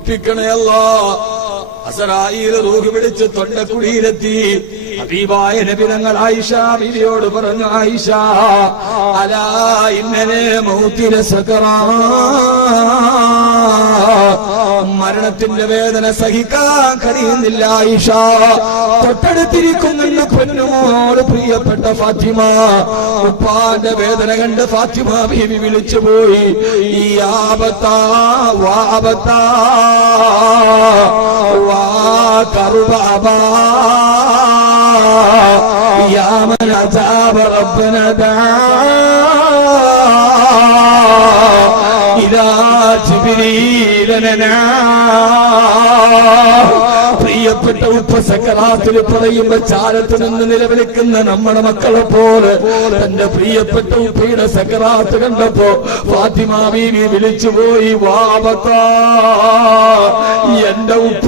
വിടിപ്പിക്കണേ അല്ല. അസറായിൽ റൂഹ് പിടിച്ച് തൊണ്ടക്കുഴിയിലെത്തി ഹബീബായ നബിതങ്ങൾ ആയിഷ ബീവിയോട് പറഞ്ഞു ആയിഷ അലാ ഇന്നലെ മൗത്തിലെ സകറാ മരണത്തിന്റെ വേദന സഹിക്കാൻ കഴിയുന്നില്ല ആയിഷ. തൊട്ടടുത്തിരിക്കുന്ന പൊന്നോട് പ്രിയപ്പെട്ട ഫാത്തിമ. ഉപ്പാന്റെ വേദന കണ്ട് ഫാത്തിമ ബീവി വിളിച്ചുപോയി ഈ ആപത്താ വാപത്താ വാ കറുബാബാ يا من أجاب ربنا دعا إلى جبريل لنا പ്രിയപ്പെട്ട ഉപ്പ സക്കലാത്തിൽ പറയുമ്പോ ചാരത്ത് നിന്ന് നിലവിളിക്കുന്ന നമ്മുടെ മക്കളെ പോലെ തന്റെ പ്രിയപ്പെട്ട ഉപ്പയുടെ സക്കലാത്ത് കണ്ടപ്പോ ഫാത്തിമ ബീവി വിളിച്ചുപോയി വാപത്ത എന്റെ ഉപ്പ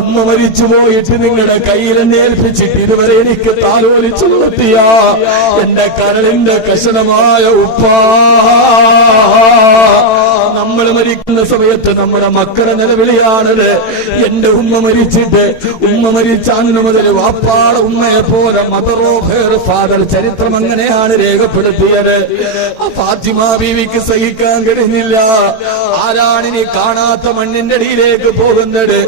ഉമ്മ മരിച്ചു പോയിട്ട് നിങ്ങളുടെ കയ്യിൽ ഏൽപ്പിച്ചിട്ട് ഇതുവരെ എനിക്ക് താലോലിച്ചു നിർത്തിയ എന്റെ കരളിന്റെ കഷണമായ ഉപ്പ. നമ്മൾ മരിക്കുന്ന സമയത്ത് നമ്മുടെ മക്കളെ നിലവിളിയാണത് എന്റെ ഉമ്മ മരിച്ചിട്ട്. ഉമ്മ മരിച്ച അന്ന് മുതൽ വാപ്പാട് ഉമ്മയെ പോലെ മദറോ ഹെയർ ഫാദർ ചരിത്രം അങ്ങനെയാണ് രേഖപ്പെടുത്തിയത്. ഫാത്തിമ ബീവിക്ക് സഹിക്കാൻ കഴിഞ്ഞില്ല ആരാണ് ഇനി കാണാത്ത മണ്ണിന്റെ അടിയിലേക്ക് പോകുന്നത്?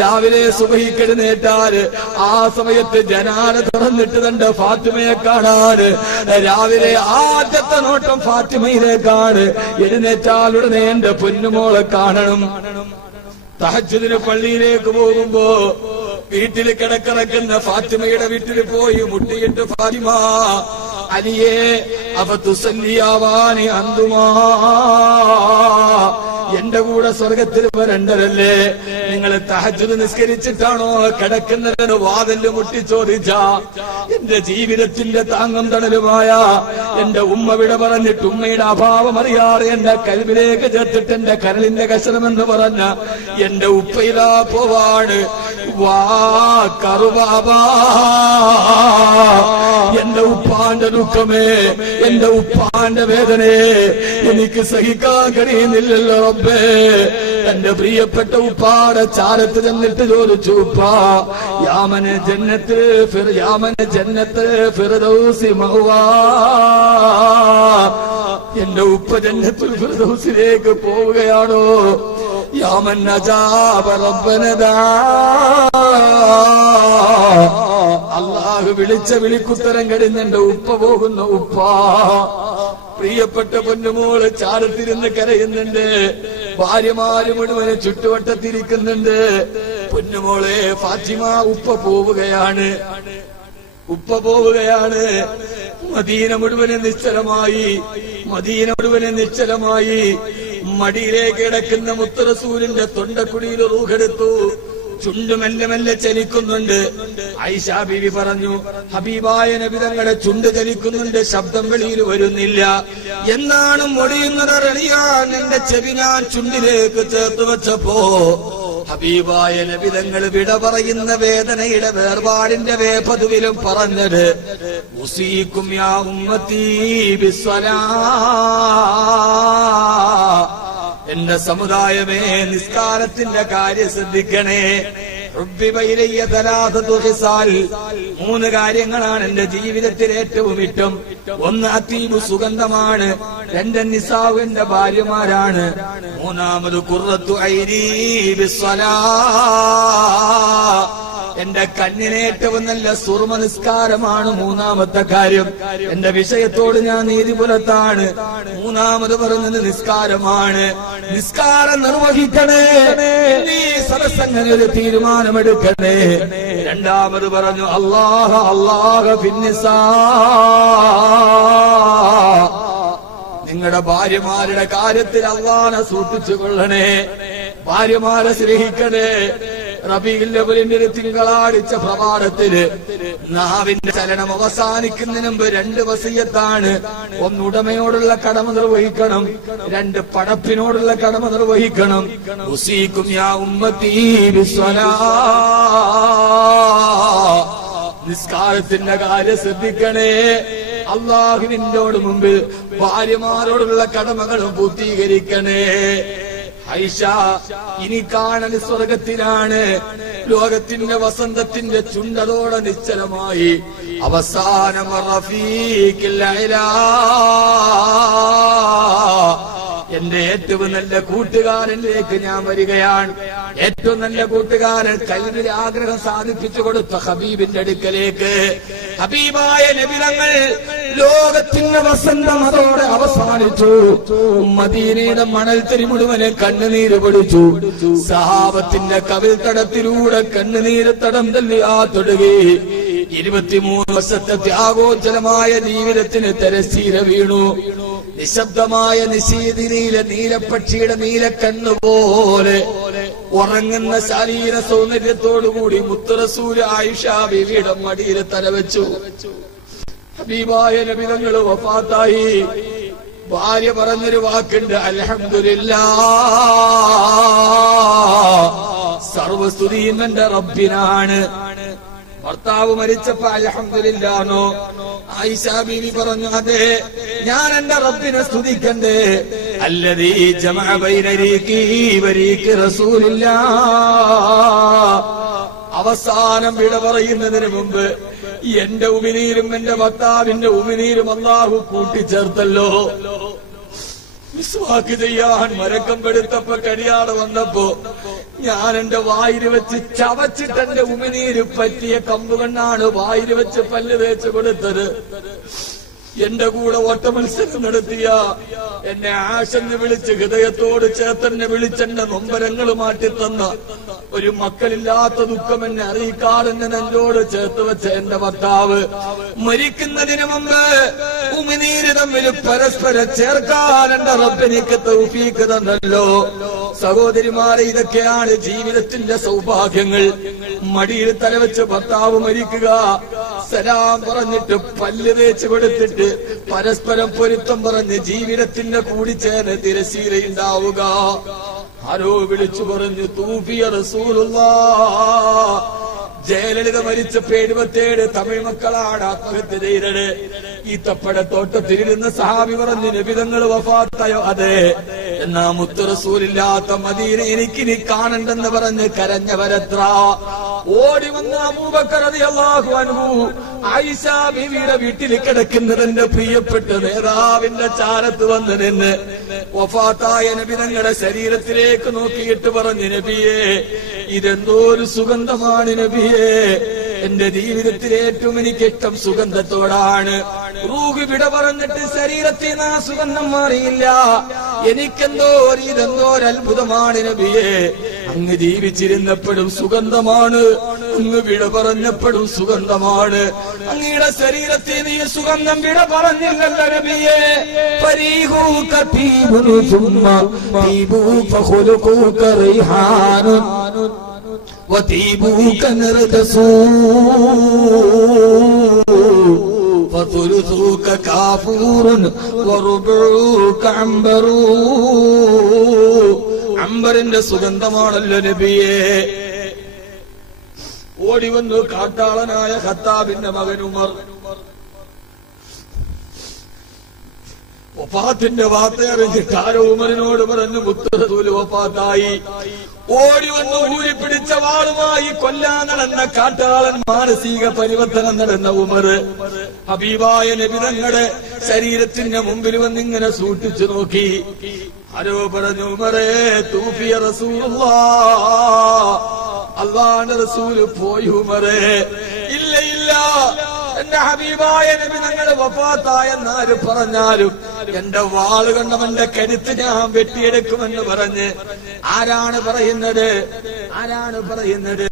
രാവിലെ സുബഹിക്കെഴുന്നേറ്റാൽ ആ സമയത്ത് ജനാല തുറന്നിട്ട് തന്റെ ഫാത്തിമയെ കാണാന്. രാവിലെ ആദ്യത്തെ നോട്ടം ഫാത്തിമയിലേക്കാണ്. എഴുന്നേറ്റാൽ ഉടനെ എന്റെ പൊന്നുമോളെ കാണണം. തഹജുദിന് പള്ളിയിലേക്ക് പോകുമ്പോ വീട്ടിൽ കിടക്കിറക്കുന്ന ഫാത്തിമയുടെ വീട്ടിൽ പോയി മുട്ടിയിട്ട് ഫാത്തിമ അലിയേ അവ തുസല്ലിയാവാനേ അന്തുമാ. എന്റെ കൂടെ സ്വർഗത്തിൽ വരണ്ടതല്ലേ? നിങ്ങൾ തഹജുദ് നിസ്കരിച്ചിട്ടാണോ കിടക്കുന്നതിന് വാതിൽ മുട്ടി ചോദിച്ച? എന്റെ ജീവിതത്തിന്റെ താങ്ങും തണലുമായ എന്റെ ഉമ്മ വിട പറഞ്ഞിട്ട് ഉമ്മയുടെ അഭാവം അറിയാതെ എന്റെ കൽവിലേക്ക് ചേർത്തിട്ട് എന്റെ കരളിന്റെ കശനമെന്ന് പറഞ്ഞ എന്റെ ഉപ്പയിലാ പോവാണ്. വാ കറുബാബാ എന്റെ ഉപ്പാന്റെ ദുഃഖമേ എന്റെ ഉപ്പാന്റെ വേദനയെ എനിക്ക് സഹിക്കാൻ കഴിയുന്നില്ലല്ലോ റബ്ബേ. എന്റെ പ്രിയപ്പെട്ട ഉപ്പാടെ ചാരത്ത് ചെന്നിട്ട് ചോദിച്ചു ഉപ്പാ യാമന ജന്നത്ത് യാമന് ജന്നത്ത് ഫിർദൗസി മഹുവാ എന്റെ ഉപ്പ ജന്നത്തിൽ ഫിർദൗസിലേക്ക് പോവുകയാണോ? യാമൻ ربنا റബ്ബനദാ അള്ളാഹു വിളിച്ച വിളിക്കുത്തരം എന്റെ ഉപ്പ പോകുന്ന ഉപ്പ. പ്രിയപ്പെട്ട പൊന്നുമോൾ ചാരത്തിരുന്ന് കരയുന്നുണ്ട്. ഭാര്യമാര് മുഴുവൻ ചുറ്റുവട്ടത്തിരിക്കുന്നുണ്ട് പൊന്നുമോളെ ഫാത്തിമ ഉപ്പ പോവുകയാണ്. ഉപ്പ പോവുകയാണ്. മദീന മുഴുവൻ നിശ്ചലമായി. മദീന മുഴുവൻ നിശ്ചലമായി. മടിയിലേക്ക് കിടക്കുന്ന മുത്തറസൂരിന്റെ തൊണ്ടക്കുടിയിൽ റൂഹെടുത്തു. ചുണ്ടു മെല്ലെ മെല്ലെ ചലിക്കുന്നുണ്ട്. ഐഷാ ബീവി പറഞ്ഞു ഹബീബായ നബിതങ്ങളെ ചുണ്ട് ചലിക്കുന്നുണ്ട് ശബ്ദം വെളിയിൽ വരുന്നില്ല. എന്നാണ് മൊടിയുന്നത് അറിയാൻ. എന്റെ ചെവി ഞാൻ ചുണ്ടിലേക്ക് ചേർത്ത് വെച്ചപ്പോ ഹബീബായ നബിതങ്ങൾ വിട പറയുന്ന വേദനയുടെ വേർപാടിന്റെ വേപതുവിലും പറഞ്ഞത് മുസീക്കും യാ ഉമ്മത്തീ എന്റെ സമുദായമേ നിസ്കാരത്തിന്റെ കാര്യം ശ്രദ്ധിക്കണേ. മൂന്ന് കാര്യങ്ങളാണ് എന്റെ ജീവിതത്തിൽ ഏറ്റവും ഇഷ്ടം. ഒന്ന് അതീബ് സുഗന്ധമാണ്. രണ്ട് നിസാവ് എന്റെ ഭാര്യമാരാണ്. മൂന്നാമത് കുറത്തു. എന്റെ കണ്ണിന് ഏറ്റവും നല്ല സുർമ നിസ്കാരമാണ് മൂന്നാമത്തെ കാര്യം. എന്റെ വിഷയത്തോട് ഞാൻ നീതി പുലത്താണ് മൂന്നാമത് പറഞ്ഞത് നിസ്കാരമാണ്. നിസ്കാരം നിർവഹിക്കണേ. നീ സദസ്സങ്ങനെ ഒരു തീരുമാനമെടുക്കണേ. രണ്ടാമത് പറഞ്ഞു അള്ളാഹ അള്ളാഹ ഫിന്നിസ. നിങ്ങളുടെ ഭാര്യമാരുടെ കാര്യത്തിൽ അള്ളാനെ സൂക്ഷിച്ചു കൊള്ളണേ. ഭാര്യമാരെ സ്നേഹിക്കണേ. റബീലിന്റെ തിങ്കളാടിച്ച പ്രഭാതത്തിൽ നാവിന്റെ ചലനം അവസാനിക്കുന്നതിന് മുമ്പ് രണ്ട് വസീയത്താണ്. ഒന്ന് ഉടമയോടുള്ള കടമ നിർവഹിക്കണം രണ്ട് പടപ്പിനോടുള്ള കടമ നിർവഹിക്കണം. ഉസീക്കും യാ. നിസ്കാരത്തിന്റെ കാര്യം ശ്രദ്ധിക്കണേ. അള്ളാഹുവിനോട് മുമ്പിൽ ഭാര്യമാരോടുള്ള കടമകളും പൂർത്തീകരിക്കണേ. ഐഷ ഇനി കാണൽ സ്വർഗത്തിലാണ്. ലോകത്തിന്റെ വസന്തത്തിന്റെ ചുണ്ടതോടെ നിശ്ചലമായി. അവസാനം. എന്റെ ഏറ്റവും നല്ല കൂട്ടുകാരനിലേക്ക് ഞാൻ വരികയാണ്. ഏറ്റവും നല്ല കൂട്ടുകാരൻ കൽവിലെ ആഗ്രഹം സാധിപ്പിച്ചു കൊടുത്ത ഹബീബിന്റെ അടുക്കലേക്ക്. ഹബീബായ നബിതങ്ങൾ ലോകത്തിന്റെ വസന്തം അതോടെ അവസാനിച്ചു. മദീനയുടെ മണൽത്തരി മുഴുവനെ കണ്ണുനീര് പൊടിച്ചു. സഹാബത്തിന്റെ കവിൽ തടത്തിലൂടെ കണ്ണുനീര് തടം തല്ലി ആ തൊടുകി. ഇരുപത്തിമൂന്ന് വർഷത്തെ ത്യാഗോജ്ജലമായ ജീവിതത്തിന് തെരശ്ശീര വീണു. നിശബ്ദമായ നിശീതിനീല നീലപ്പക്ഷിയുടെ നീലക്കണ്ണുപോലെ ഉറങ്ങുന്ന ശാരീര സൗന്ദര്യത്തോടുകൂടി മുത്തറസൂര് ആയിഷ ബിവിയുടെ മടിയിൽ തലവെച്ചു. ഹബീബായ നബിതങ്ങൾ വഫാത്തായി. ഭാര്യ പറഞ്ഞൊരു വാക്കുണ്ട് അലഹമില്ല സർവസ്തുതിയും എന്റെ റബ്ബിനാണ്. ഭർത്താവ് മരിച്ചപ്പോ അലഹമില്ലാന്നോ ആയിഷ ബീവി പറഞ്ഞു അതെ ഞാൻ എന്റെ റബ്ബിനെ സ്തുതിക്കണ്ടേ. അല്ലതീ അവസാനം വിട പറയുന്നതിന് മുമ്പ് എന്റെ ഉമിനീരും എന്റെ ഭർത്താവിന്റെ ഉമിനീരും അള്ളാഹു കൂട്ടിച്ചേർത്തല്ലോ. വിശ്വാക്ക് ചെയ്യാൻ മരക്കം പെടുത്തപ്പോ കടിയാട് വന്നപ്പോ ഞാൻ എന്റെ വായിൽ വെച്ച് ചവച്ചിട്ട് എന്റെ ഉമിനീര് പറ്റിയ കമ്പുകണ്ണാണ് വായിൽ വെച്ച് പല്ല് തേച്ച് കൊടുത്തത്. എന്റെ കൂടെ ഓട്ട മത്സരം നടത്തിയ എന്നെ ആശന്ന് വിളിച്ച് ഹൃദയത്തോട് ചേർത്തന്നെ വിളിച്ചെന്റെ നൊമ്പരങ്ങൾ മാറ്റിത്തന്ന ഒരു മക്കളില്ലാത്ത ദുഃഖം എന്നെ അറിയിക്കാതെ എന്നെ നെഞ്ചോട് ചേർത്ത് വെച്ച എന്റെ ഭർത്താവ് മരിക്കുന്നതിന് മുമ്പ് ഉമിനീര് തമ്മിൽ പരസ്പരം ചേർക്കാൻ എന്റെ റബ്ബിനിക്ക് തൗഫീക്ക് തന്നല്ലോ. സഹോദരിമാരെ ഇതൊക്കെയാണ് ജീവിതത്തിന്റെ സൗഭാഗ്യങ്ങൾ. മടിയിൽ തലവെച്ച് ഭർത്താവ് മരിക്കുക. സലാം പറഞ്ഞിട്ട് പല്ല് തേച്ച് കൊടുത്തിട്ട് പരസ്പരം പൊരുത്തം പറഞ്ഞ് ജീവിതത്തിന്റെ കൂടിച്ചേർന്ന് തിരശീലയുണ്ടാവുക. ആരോ വിളിച്ചു പറഞ്ഞു തൂഫിയ റസൂലുള്ള. ജയലളിത മരിച്ച എഴുപത്തേഴ് തമിഴ് മക്കളാണ് ആത്മഹത്യ ചെയ്തത്. ഈ തപ്പട തോട്ടത്തിലിരുന്ന് സഹാബി പറഞ്ഞു നബിതങ്ങൾ വഫാത്തയോ? അതെ. എന്നാ മുത്തുറസൂലില്ലാത്ത മദീന എനിക്കിനി കാണണ്ടെന്ന് പറഞ്ഞ് കരഞ്ഞവരത്ര. ഓടി വന്ന ബീവിയുടെ വീട്ടിൽ കിടക്കുന്നത് എന്റെ പ്രിയപ്പെട്ട നേതാവിന്റെ ചാരത്ത് വന്ന് നിന്ന് വഫാത്തായ നബി തങ്ങളുടെ ശരീരത്തിലേക്ക് നോക്കിയിട്ട് പറഞ്ഞു നബിയേ ഇതെന്തോ ഒരു സുഗന്ധമാണ് നബിയേ. എന്റെ ജീവിതത്തിൽ ഏറ്റവും എനിക്ക് ഇഷ്ടം സുഗന്ധത്തോടാണ്. റൂഹ് വിട പറഞ്ഞിട്ട് ശരീരത്തിൽ നിന്ന് ആ സുഗന്ധം മാറിയില്ല എനിക്കെന്തോ ഒരു ഇതെന്തോ ഒരു അത്ഭുതമാണ് നബിയെ അങ്ങ് ജീവിച്ചിരുന്നപ്പോഴും സുഗന്ധമാണ് അങ്ങ് വിട പറഞ്ഞപ്പോഴും സുഗന്ധമാണ് അങ്ങയുടെ ശരീരത്തിൽ നീ സുഗന്ധം വിട പറഞ്ഞില്ലല്ലോ നബിയെ പരീഹൂക തീബുനു ثم طيبوا فخلقوك ريحان وطيبوك نرجسون فثلثوك كافور وربعوك عنبر അമ്പറിന്റെ സുഗന്ധമാണല്ലോ നബിയെ ഓടി വന്നു കാട്ടാളനായ ഖത്താബിന്റെ മകൻ ഉമർ വഫാത്തിന്റെ വാർത്ത അറിഞ്ഞിട്ട് ആരോ ഉമറിനോട് പറഞ്ഞു മുത്തൂൽ വഫാത്തായി. ഓടി വന്നു ഊരി പിടിച്ച വാളുമായി കൊല്ലാൻ നടന്ന കാട്ടാളൻ മാനസിക പരിവർത്തനം നടന്ന ഉമർ. ഹബീബായ നബിതങ്ങളുടെ ശരീരത്തിന്റെ മുമ്പിൽ വന്ന് ഇങ്ങനെ സൂക്ഷിച്ചു നോക്കി. ആരോ പറഞ്ഞു ഉമറേ തൂഫിയ റസൂ അള്ളാന്റെ റസൂൽ പോയി ഉമറേ. ഇല്ല ഇല്ല എന്റെ ഹബീബായ നബി ഞങ്ങൾ വഫാത്തായെന്ന് ആര് പറഞ്ഞാലും എന്റെ വാൾ കണ്ടവന്റെ കരുത്ത് ഞാൻ വെട്ടിയെടുക്കുമെന്ന് പറഞ്ഞ് ആരാണ് പറയുന്നത്? ആരാണ് പറയുന്നത്?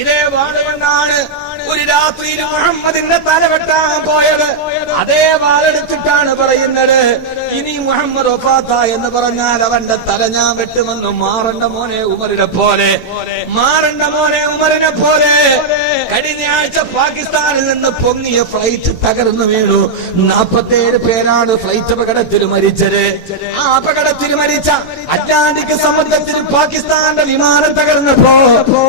ഇതേ വാളുകൊണ്ടാണ് ഒരു രാത്രിയിൽ മുഹമ്മദിന്റെ തല വെട്ടാൻ പോയത്. അതേ വാളെടുത്തിട്ടാണ് പറയുന്നത്. ഇനി മുഹമ്മദ് ഒഫാത്ത എന്ന് പറഞ്ഞാൽ അവന്റെ തല ഞാൻ വെട്ടുമെന്ന് മാറണ്ട മോനെ ഉമറിനെ പോലെ. മാറണ്ട മോനെ ഉമറിനെ പോലെ. കഴിഞ്ഞ ആഴ്ച പാകിസ്ഥാനിൽ നിന്ന് പൊങ്ങിയ ഫ്ലൈറ്റ് തകർന്നു വീണു. നാപ്പത്തേഴ് പേരാണ് ഫ്ലൈറ്റ് അപകടത്തിൽ മരിച്ചത്. ആ അപകടത്തിൽ മരിച്ച അറ്റ്ലാന്റിക് സമുദ്രത്തിൽ പാകിസ്ഥാന്റെ വിമാനം തകർന്നപ്പോ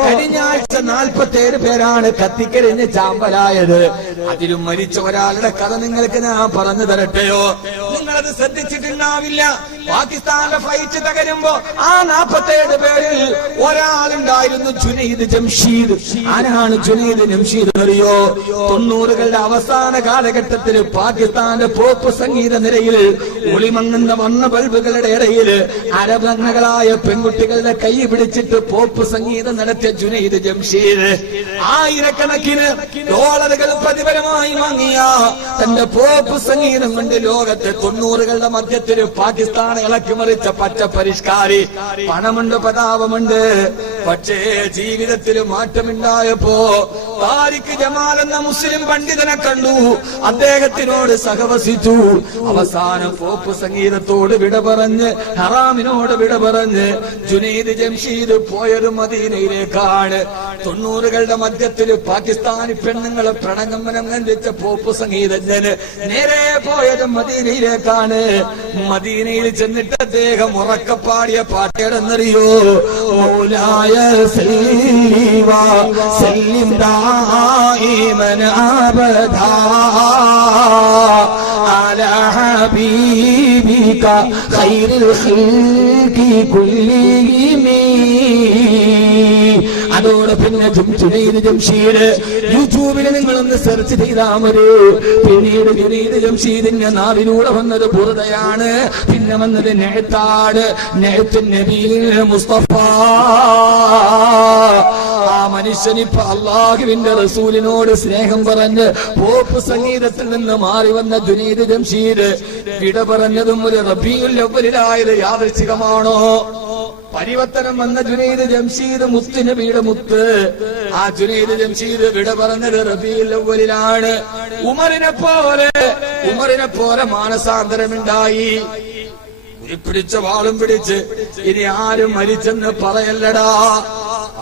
കഴിഞ്ഞ ആഴ്ച നാൽപ്പത്തേഴ് പേരാണ് കത്തിക്കരിഞ്ഞ് ചാമ്പലായത്. അതിലും മരിച്ച ഒരാളുടെ കഥ നിങ്ങൾക്ക് ഞാൻ പറഞ്ഞു തരട്ടെയോ? നിങ്ങളത് ശ്രദ്ധിച്ചിട്ടുണ്ടാവില്ല. പാകിസ്ഥാന്റെ ഫ്ലൈറ്റ് തകരുമ്പോ ആ നാപ്പത്തേഴ് പേരിൽ ഒരാളുണ്ടായിരുന്നു ജുനീദ് ജംഷീദ്. ആരാണ് ജുനീദ് ജംഷീദ് അറിയോ തൊണ്ണൂറുകളുടെ അവസാന കാലഘട്ടത്തിൽ പാകിസ്ഥാന്റെ പോപ്പ് സംഗീത നിരയിൽ ഒളിമങ്ങുന്ന വണ്ണ ബൾബുകളുടെ ഇടയിൽ അരവണ്ണകളായ പെൺകുട്ടികളുടെ കൈ പിടിച്ചിട്ട് പോപ്പ് സംഗീതം നടത്തിയ ജുനൈദ് ജംഷീദ്. ആയിരക്കണക്കിന് ഡോളറുകൾ പ്രതിഫലമായി വാങ്ങിയ തന്റെ പോപ്പ് സംഗീതം കൊണ്ട് ലോകത്തെ തൊണ്ണൂറുകളുടെ മധ്യത്തിൽ പാകിസ്ഥാനെ ഇളക്കി മറിച്ച പച്ച പരിഷ്കാരി പണമുണ്ട് പ്രതാപമുണ്ട് പക്ഷേ ജീവിതത്തിൽ മാറ്റമുണ്ടായപ്പോ താരിഖ് ജമാൽ എന്ന മുസ്ലിം പണ്ഡിതനെ കണ്ടു. അദ്ദേഹത്തിനോട് സഹവസിച്ചു. അവസാനം പോപ്പ് സംഗീതത്തോട് വിട പറഞ്ഞ് ഹറാമിനോട് വിട പറഞ്ഞ് ജുനീദ് ജംഷീദ് പോയത് മദീനയിലേക്കാണ്. തൊണ്ണൂറുകളുടെ മധ്യത്തിൽ പാകിസ്ഥാനി പെണ്ണുങ്ങളെ പ്രണഗമനം കണ്ടിച്ച പോപ്പ് സംഗീതജ്ഞന് നേരെ പോയത് മദീനയിലേക്കാണ്. മദീനയിൽ ചെന്നിട്ട് അദ്ദേഹം ഉറക്കപ്പാടിയ പാട്ടേടെന്നറിയോ? مولاي سلم وسلم دائما أبدا على حبيبك خير الخلق كلهم അതോടെ പിന്നെ ജുനൈദ് ജംഷീദ് യൂട്യൂബിൽ നിങ്ങളൊന്ന് സെർച്ച് ചെയ്താൽ മതി. പിന്നീട് ജുനൈദ് ജംഷീദിന്റെ നാവിലൂടെ വന്നത് ബുറതയാണ് പിന്നെ വന്നത് നെഹത്താട് നെഹത്ത് നബീൽ മുസ്തഫ. ആ മനുഷ്യൻ ഇപ്പൊ അള്ളാഹുവിന്റെ റസൂലിനോട് സ്നേഹം പറഞ്ഞ് പോപ്പ് സംഗീതത്തിൽ നിന്ന് മാറി വന്ന ജുനൈദ് ജംഷീദ് വിട പറഞ്ഞതും ഒരു റബിയുൽ അവലിലായത് യാദൃച്ഛികമാണോ പരിവർത്തനം വന്ന ജുനൈദ് ജംഷീദ് മുത്ത് നബിയുടെ മുത്ത്. ആ ജുനൈദ് ജംഷീദ് വിട പറഞ്ഞത് റബിയിലാണ് ഉമറിനെ പോലെ ഉമറിനെ പോലെ മാനസാന്തരമുണ്ടായി. പിടിച്ച വാളും പിടിച്ച് ഇനി ആരും മരിച്ചെന്ന് പറയല്ലടാ.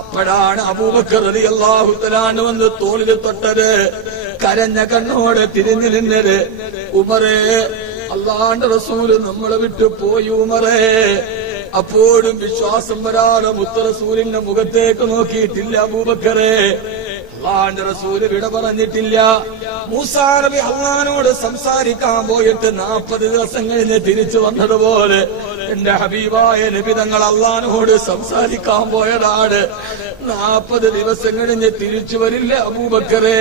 അപ്പോഴാണ് അബൂബക്കർ അബൂബക്കറിയാഹുത്തലാണ് വന്ന് തോളിൽ തൊട്ടത്. കരഞ്ഞ കണ്ണോടെ തിരിഞ്ഞു നിന്നത്. ഉമറേ അള്ളാണ്ട് റസൂൽ നമ്മളെ വിട്ടു പോയി ഉമറേ. അപ്പോഴും വിശ്വാസം വരാതെ മുത്തറസൂലിന്റെ മുഖത്തേക്ക് നോക്കിയിട്ടില്ല അബൂബക്കറെ. അള്ളാന്റെ റസൂൽ വിട പറഞ്ഞിട്ടില്ല. മൂസാ നബി അള്ളഹാനോട് സംസാരിക്കാൻ പോയിട്ട് നാൽപ്പത് ദിവസം കഴിഞ്ഞ് തിരിച്ചു വന്നതുപോലെ എന്റെ ഹബീബായ നബി തങ്ങൾ അള്ളഹാനോട് സംസാരിക്കാൻ പോയതാണ്. നാൽപ്പത് ദിവസം കഴിഞ്ഞ് തിരിച്ചു വരില്ല അബൂബക്കറേ.